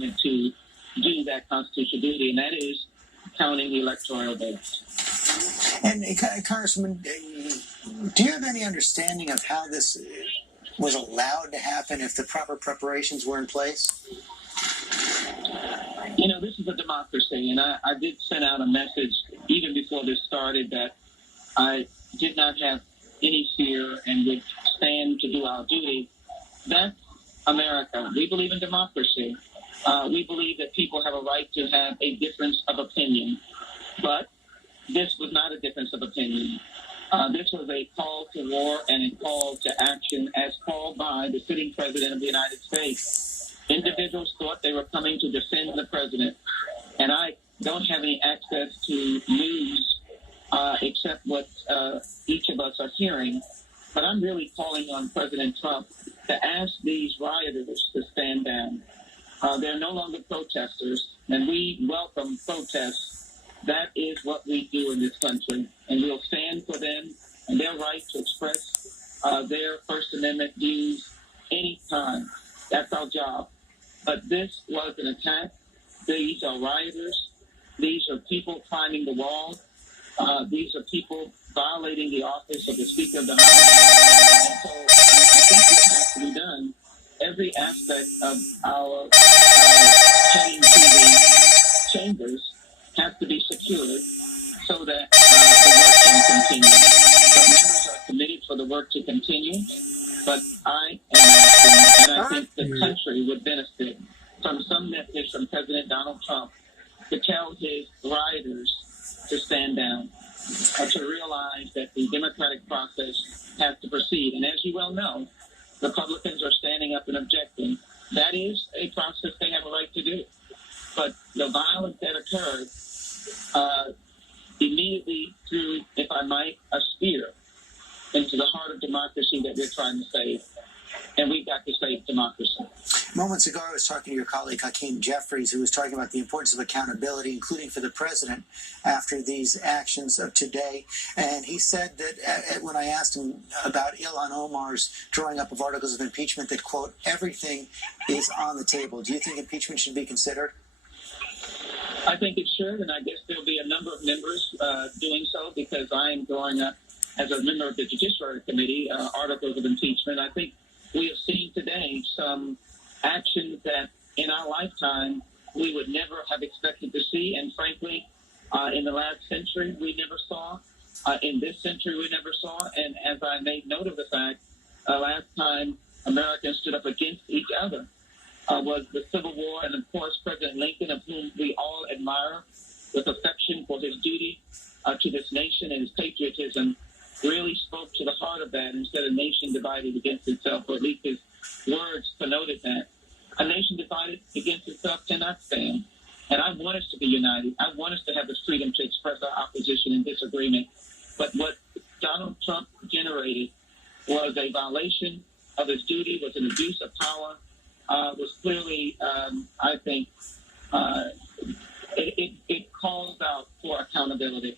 commitment to do that constitutional duty, and that is counting the electoral votes. And Congressman, do you have any understanding of how this was allowed to happen if the proper preparations were in place? You know, this is a democracy, and I did send out a message even before this started that I did not have any fear and would stand to do our duty. That's America. We believe in democracy. We believe that people have a right to have a difference of opinion. But this was not a difference of opinion. This was a call to war and a call to action as called by the sitting president of the United States. Individuals thought they were coming to defend the president, and I don't have any access to news except what each of us are hearing. But I'm really calling on President Trump to ask these rioters to stand down. They're no longer protesters, and we welcome protests. That is what we do in this country, and we'll stand for them and their right to express their First Amendment views anytime. That's our job. But this was an attack. These are rioters. These are people climbing the wall. These are people violating the office of the Speaker of the House. And so I think what has to be done, every aspect of our heading to the chambers has to be secured so that the work can continue. The members are committed for the work to continue, but I am asking, and I think the country would benefit from some message from President Donald Trump to tell his rioters to stand down, to realize that the democratic process has to proceed. And as you well know, Republicans are standing up and objecting. That is a process they have a right to do. But the violence that occurred immediately threw, if I might, a spear into the heart of democracy that we're trying to save. And we've got to save democracy. Moments ago, I was talking to your colleague, Hakeem Jeffries, who was talking about the importance of accountability, including for the president, after these actions of today. And he said that when I asked him about Ilhan Omar's drawing up of articles of impeachment, that, quote, everything is on the table. Do you think impeachment should be considered? I think it should, and I guess there'll be a number of members doing so because I am drawing up, as a member of the Judiciary Committee, articles of impeachment. I think we have seen today some actions that in our lifetime we would never have expected to see, and frankly, in the last century we never saw. In this century we never saw, and as I made note of the fact, last time Americans stood up against each other was the Civil War, and of course President Lincoln, of whom we all admire with affection for his duty to this nation and his patriotism, really spoke to the heart of that and said a nation divided against itself, or at least his words connoted that. A nation divided against itself cannot stand. And I want us to be united. I want us to have the freedom to express our opposition and disagreement. But what Donald Trump generated was a violation of his duty, was an abuse of power, was clearly, I think, it calls out for accountability.